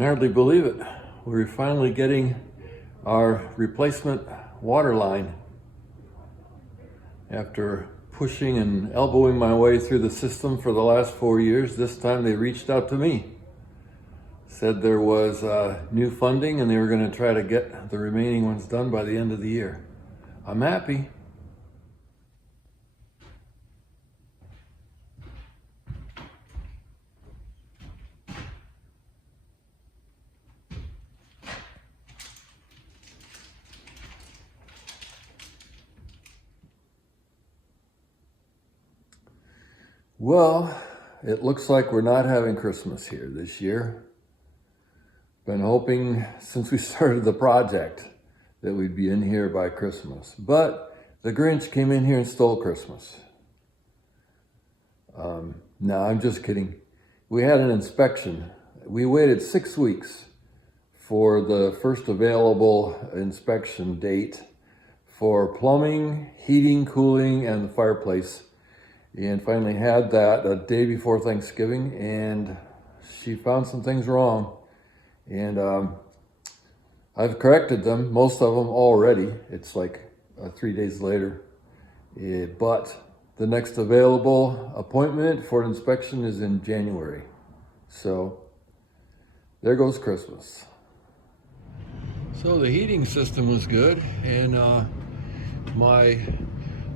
can hardly believe it. We're finally getting our replacement water line. After pushing and elbowing my way through the system for the last 4 years, this time they reached out to me. Said there was new funding and they were going to try to get the remaining ones done by the end of the year. I'm happy. Well, it looks like we're not having Christmas here this year. Been hoping since we started the project that we'd be in here by Christmas. But the Grinch came in here and stole Christmas. No, I'm just kidding. We had an inspection. We waited 6 weeks for the first available inspection date for plumbing, heating, cooling, and the fireplace. And finally had that a day before Thanksgiving, and she found some things wrong. And I've corrected them, most of them already. It's like 3 days later. But the next available appointment for an inspection is in January. So there goes Christmas. So the heating system was good, and my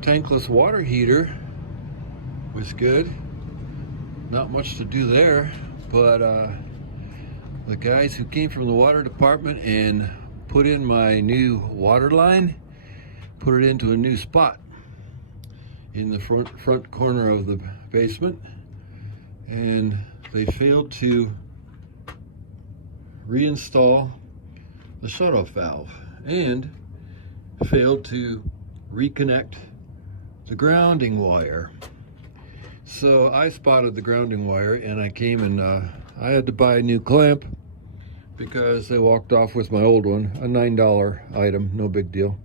tankless water heater was good. Not much to do there, but the guys who came from the water department and put in my new water line, put it into a new spot in the front corner of the basement, and they failed to reinstall the shut-off valve and failed to reconnect the grounding wire. So I spotted the grounding wire and I came and I had to buy a new clamp because they walked off with my old one, a $9 item, no big deal.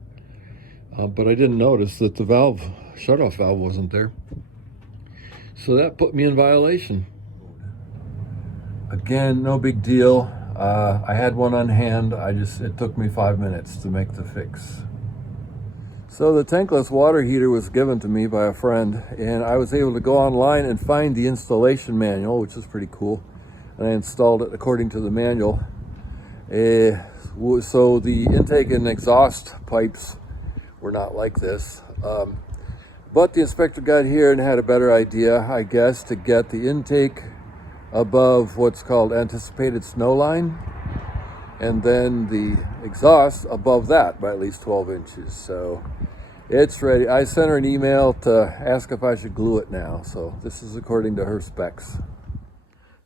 But I didn't notice that the valve, shut-off valve wasn't there. So that put me in violation. Again, no big deal. I had one on hand. It took me 5 minutes to make the fix. So the tankless water heater was given to me by a friend, and I was able to go online and find the installation manual, which is pretty cool. And I installed it according to the manual. So the intake and exhaust pipes were not like this. But the inspector got here and had a better idea, I guess, to get the intake above what's called anticipated snow line, and then the exhaust above that by at least 12 inches. So it's ready. I sent her an email to ask if I should glue it now. So this is according to her specs.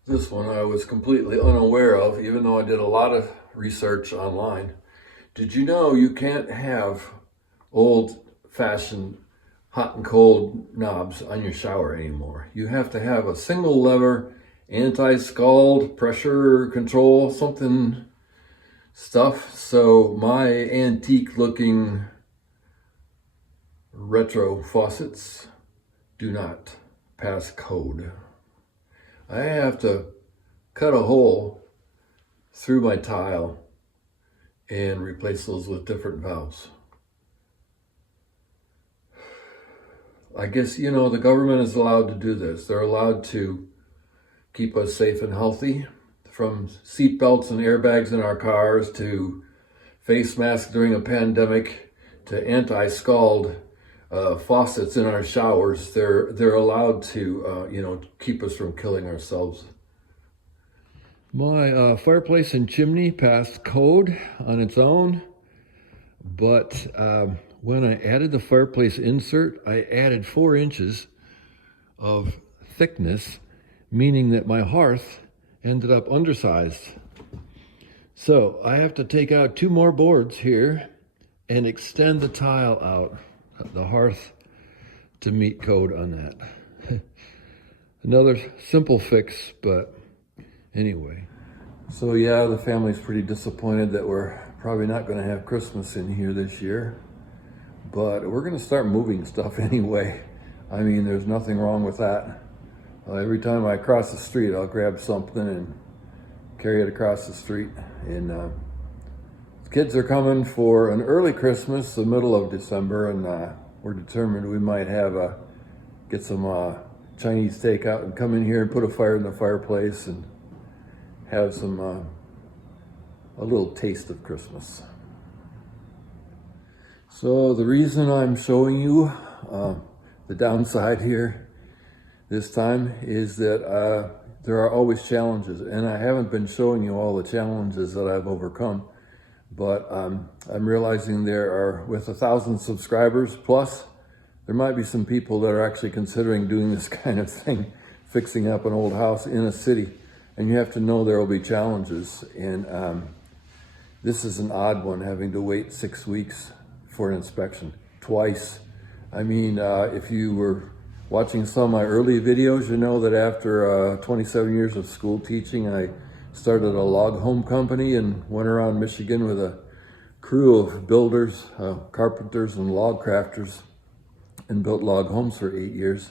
This one I was completely unaware of, even though I did a lot of research online. Did you know you can't have old-fashioned hot and cold knobs on your shower anymore? You have to have a single lever, anti-scald, pressure control, something stuff. So my antique looking retro faucets do not pass code. I have to cut a hole through my tile and replace those with different valves. I guess, you know, the government is allowed to do this. They're allowed to keep us safe and healthy, from seat belts and airbags in our cars to face masks during a pandemic to anti-scald faucets in our showers. They're allowed to, you know, keep us from killing ourselves. My fireplace and chimney passed code on its own, but when I added the fireplace insert, I added 4 inches of thickness, meaning that my hearth ended up undersized. So I have to take out 2 more boards here and extend the tile out, the hearth, to meet code on that. Another simple fix, but anyway. So yeah, the family's pretty disappointed that we're probably not going to have Christmas in here this year, but we're going to start moving stuff anyway. I mean, there's nothing wrong with that. Every time I cross the street, I'll grab something and carry it across the street. And kids are coming for an early Christmas, the middle of December, and we're determined we might have get some Chinese takeout and come in here and put a fire in the fireplace and have some a little taste of Christmas. So the reason I'm showing you the downside here this time is that there are always challenges, and I haven't been showing you all the challenges that I've overcome, but I'm realizing there are, with 1,000 subscribers plus, there might be some people that are actually considering doing this kind of thing, fixing up an old house in a city, and you have to know there will be challenges. And this is an odd one, having to wait 6 weeks for an inspection twice. I mean, if you were watching some of my early videos, you know that after 27 years of school teaching, I started a log home company and went around Michigan with a crew of builders, carpenters, and log crafters, and built log homes for 8 years.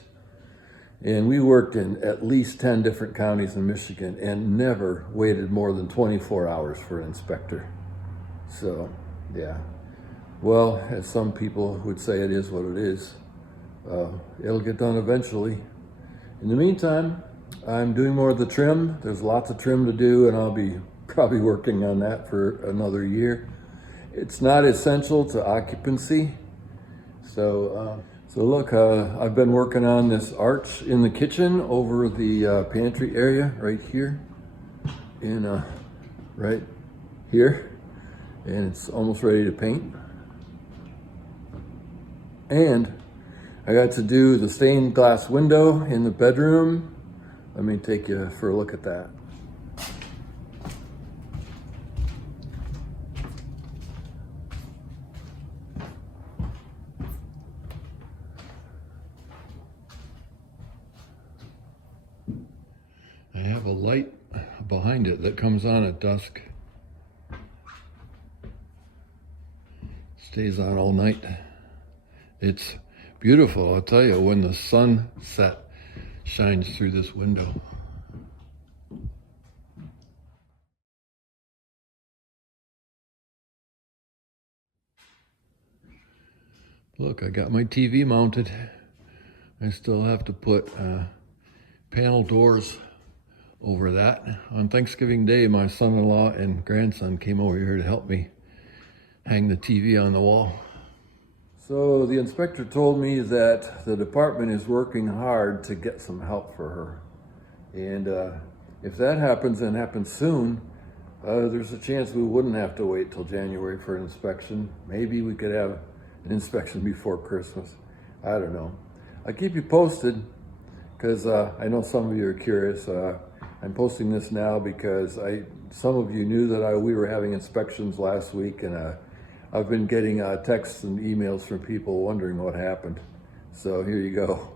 And we worked in at least 10 different counties in Michigan and never waited more than 24 hours for an inspector. So, yeah. Well, as some people would say, it is what it is. It'll get done eventually. In the meantime, I'm doing more of the trim. There's lots of trim to do, and I'll be probably working on that for another year. It's not essential to occupancy. So look, I've been working on this arch in the kitchen over the pantry area right here, and right here, and it's almost ready to paint. And I got to do the stained glass window in the bedroom. Let me take you for a look at that. I have a light behind it that comes on at dusk. Stays on all night. It's beautiful, I'll tell you, when the sunset shines through this window. Look, I got my TV mounted. I still have to put panel doors over that. On Thanksgiving Day, my son-in-law and grandson came over here to help me hang the TV on the wall. So the inspector told me that the department is working hard to get some help for her. And if that happens, and happens soon, there's a chance we wouldn't have to wait till January for an inspection. Maybe we could have an inspection before Christmas. I don't know. I'll keep you posted, because I know some of you are curious. I'm posting this now because some of you knew that we were having inspections last week, and I've been getting texts and emails from people wondering what happened. So here you go.